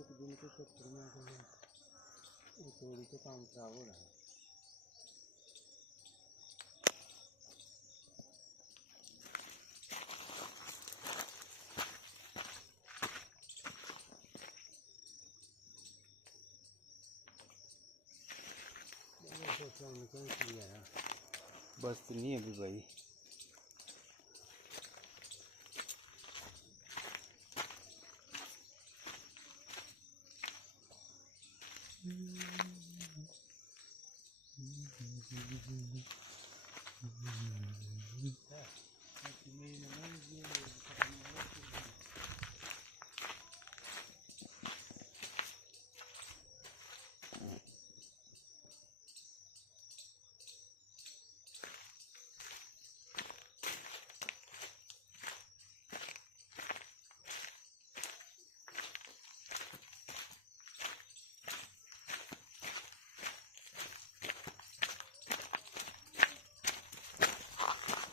एक दिन के चक्कर में थोड़ी तो काम खराब हो रहा है। बस नहीं अभी भाई।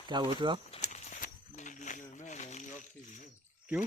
क्या बोल रहे हो आप? क्यों?